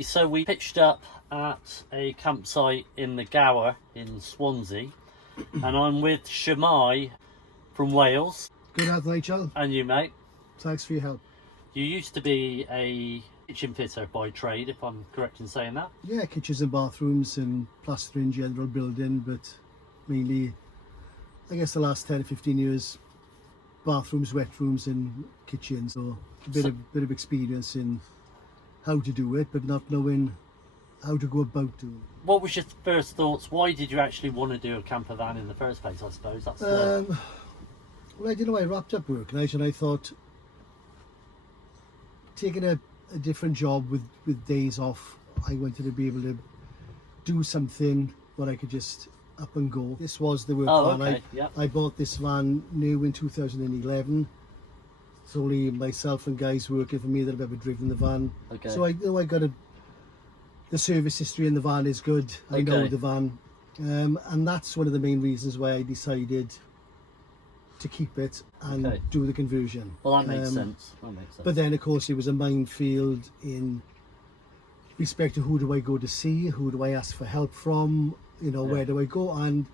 So we pitched up at a campsite in the Gower in Swansea, and I'm with Shamai from Wales. Good afternoon, Nigel. And you, mate. Thanks for your help. You used to be a kitchen fitter by trade, if I'm correct in saying that. Yeah, kitchens and bathrooms and plastering, general building, but mainly, I guess the last 10 or 15 years, bathrooms, wet rooms and kitchens. So a bit of experience in how to do it, but not knowing how to go about doing it. What was your first thoughts? Why did you actually want to do a camper van in the first place, I suppose? That's Well, I don't know, I wrapped up work night and I thought taking a different job with days off, I wanted to be able to do something where I could just up and go. This was the work van. Okay. Yep. I bought this van new in 2011. It's only myself and guys working for me that have ever driven the van. Okay. So I know I got the service history in the van is good. I know the van. And that's one of the main reasons why I decided to keep it and do the conversion. Well, that makes sense. That makes sense. But then, of course, it was a minefield in respect to who do I go to see, who do I ask for help from, where do I go? And,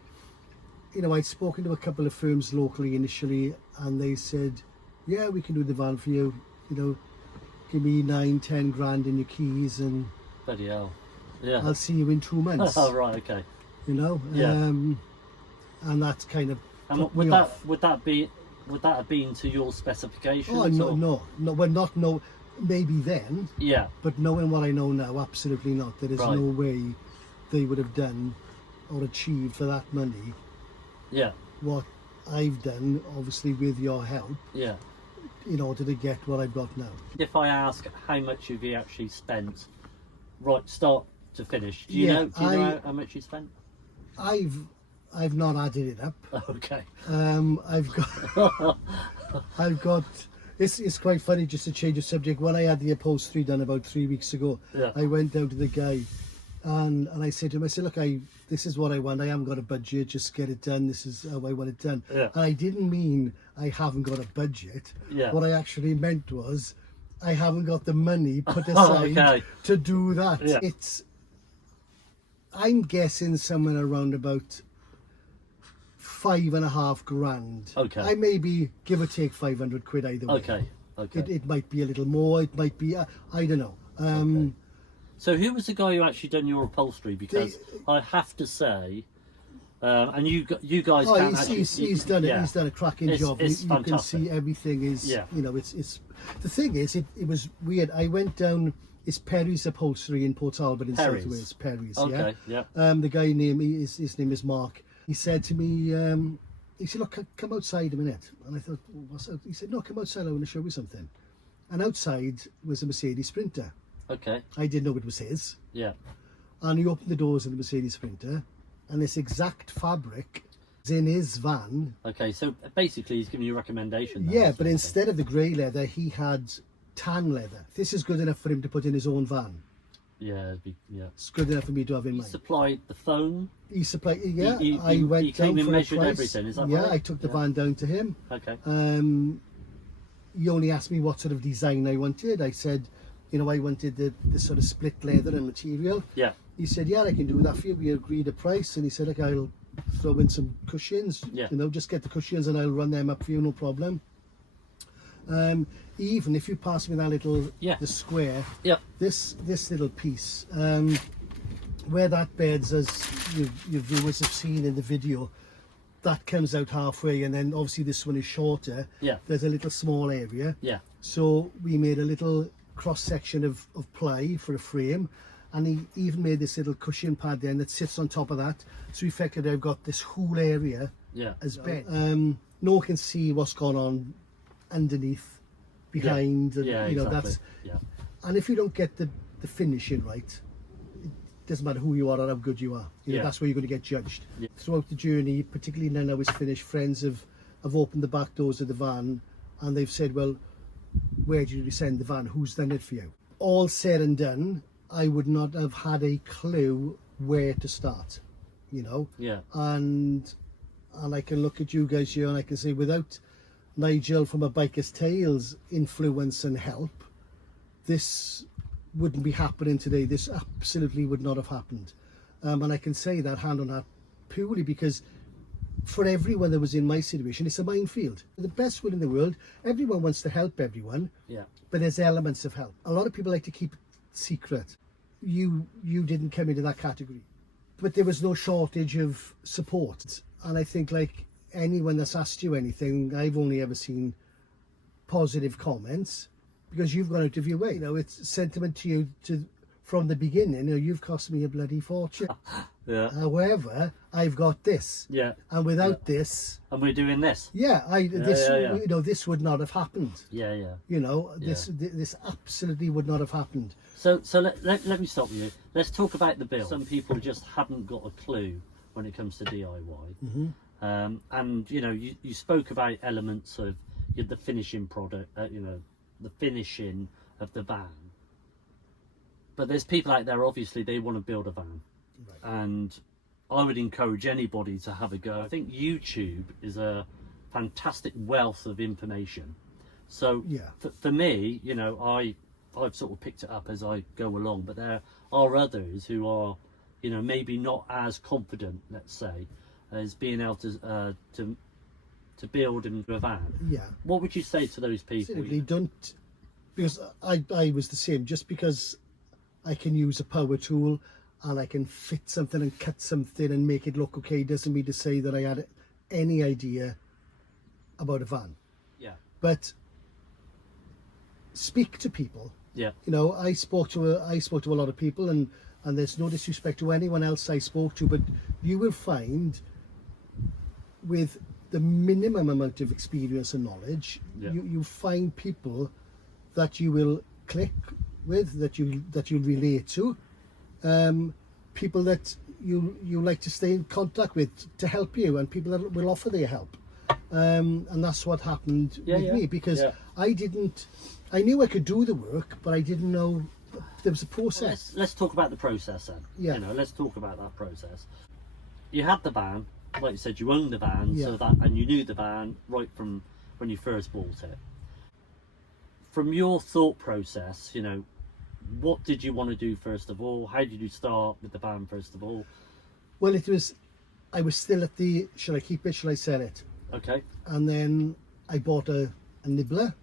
I'd spoken to a couple of firms locally initially, and they said, yeah, we can do the van for you. Give me 9-10 grand in your keys and bloody hell. Yeah. I'll see you in 2 months. Oh, right, okay. Yeah. And that's kind of and would that have been to your specifications? Oh no, well, no, maybe then. Yeah. But knowing what I know now, absolutely not. There is no way they would have done or achieved for that money. Yeah. What I've done, obviously with your help. Yeah. In order to get what I've got now. If I ask how much have you actually spent, right, start to finish, do you know how much you spent? I've not added it up. Okay. I've got. It's quite funny, just to change the subject. When I had the upholstery done about 3 weeks ago, I went down to the guy, and I said to him, I said, look, this is what I want. I haven't got a budget. Just get it done. This is how I want it done. Yeah. And I didn't mean I haven't got a budget. Yeah. What I actually meant was I haven't got the money put aside to do that. Yeah. I'm guessing somewhere around about 5.5 grand. Okay. I maybe give or take 500 quid either way. Okay. It might be a little more. It might be. I don't know. So who was the guy who actually done your upholstery? Because I have to say, and you guys can't actually. He's done it. Yeah. He's done a cracking job. It's you fantastic. can see everything is. Yeah. It's. The thing is, it was weird. I went down. It's Perry's Upholstery in Port Albert in South Wales. Perry's. Okay. Yeah. The guy his name is Mark. He said to me, he said, look, come outside a minute. And I thought, well, what's that? He said, no, come outside, I want to show you something. And outside was a Mercedes Sprinter. Okay. I didn't know it was his. Yeah. And he opened the doors of the Mercedes Sprinter, and this exact fabric is in his van. Okay, so basically he's giving you a recommendation. Yeah, but instead of the grey leather, he had tan leather. This is good enough for him to put in his own van. Yeah, it's good enough for me to have in mine. He supplied the foam. He supplied, yeah. I went down and for measured a price. Everything. Is that right? Yeah, I took the van down to him. Okay. He only asked me what sort of design I wanted. I said, I wanted the sort of split leather and material. Yeah. He said, yeah, I can do that for you. We agreed a price, and he said, okay, I'll throw in some cushions. Yeah. Just get the cushions and I'll run them up for you, no problem. Even if you pass me that little the square, this little piece, where that beds, as your viewers have seen in the video, that comes out halfway, and then obviously this one is shorter. Yeah. There's a little small area. Yeah. So we made a little cross section of ply for a frame, and he even made this little cushion pad then that sits on top of that. So effectively I've got this whole area as bed. No one can see what's going on underneath, behind, and exactly. That's and if you don't get the finishing right, it doesn't matter who you are or how good you are. That's where you're going to get judged. Throughout the journey, particularly now I was finished, friends have opened the back doors of the van and they've said, well, where did you send the van? Who's done it for you? All said and done, I would not have had a clue where to start, Yeah. And I can look at you guys here and I can say, without Nigel from A Biker's Tales influence and help, this wouldn't be happening today. This absolutely would not have happened. And I can say that hand on heart purely because for everyone that was in my situation, it's a minefield. The best will in the world, everyone wants to help everyone, Yeah. but there's elements of help. A lot of people like to keep it secret. You didn't come into that category. But there was no shortage of support. And I think like anyone that's asked you anything, I've only ever seen positive comments because you've gone out of your way. You know, it's sentiment to you from the beginning, you know, you've cost me a bloody fortune. Yeah. However, I've got this. Yeah. And without this, And we're doing this. you know, this would not have happened. Yeah, yeah. You know, this absolutely would not have happened. So let me stop you. Let's talk about the build. Some people just haven't got a clue when it comes to DIY. And you know, you spoke about elements of the finishing product, you know, the finishing of the van. But there's people out there, obviously, they want to build a van. Right. And I would encourage anybody to have a go. I think YouTube is a fantastic wealth of information. So for me, you know, I've sort of picked it up as I go along, but there are others who are, you know, maybe not as confident, let's say, as being able to build and do a van. Yeah. What would you say to those people? Simply don't, because I was the same. Just because I can use a power tool and I can fit something and cut something and make it look okay doesn't mean to say that I had any idea about a van. Yeah. But speak to people. Yeah. You know, I spoke to a lot of people, and there's no disrespect to anyone else I spoke to, but you will find with the minimum amount of experience and knowledge, you find people that you will click with, that you relate to, people that you like to stay in contact with to help you, and people that will offer their help. And that's what happened with me, because I knew I could do the work, but I didn't know there was a process. Well, let's talk about the process then. Yeah. You know, let's talk about that process. You had the van, like you said, you owned the van, and you knew the van right from when you first bought it. From your thought process, you know, what did you want to do first of all? How did you start with the van first of all? Well, I was still at the, shall I keep it, shall I sell it? Okay. And then I bought a nibbler.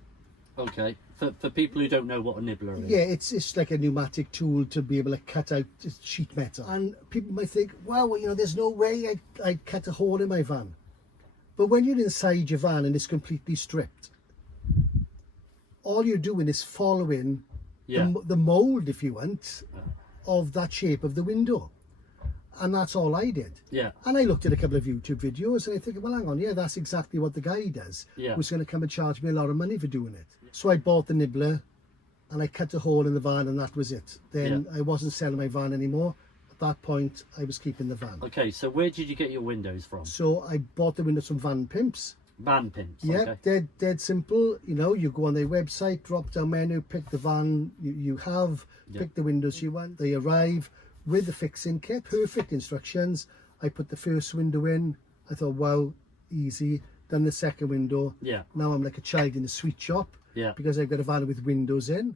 Okay. For people who don't know what a nibbler is. Yeah, it's like a pneumatic tool to be able to cut out sheet metal. And people might think, wow, you know, there's no way I'd cut a hole in my van. But when you're inside your van and it's completely stripped, all you're doing is following the mould, if you want, of that shape of the window. And that's all I did. Yeah. And I looked at a couple of YouTube videos and I think, well, hang on, that's exactly what the guy does. Yeah. Who's going to come and charge me a lot of money for doing it. So I bought the nibbler and I cut a hole in the van, and that was it. Then I wasn't selling my van anymore. At that point, I was keeping the van. Okay, so where did you get your windows from? So I bought the windows from Van Pimps. Van Pimps, yeah, okay. Dead simple. You know, you go on their website, drop down menu, pick the van you have, pick the windows you want. They arrive with the fixing kit, perfect instructions. I put the first window in. I thought, wow, easy. Then the second window. Yeah. Now I'm like a child in a sweet shop. Yeah. Because I've got a van with windows in.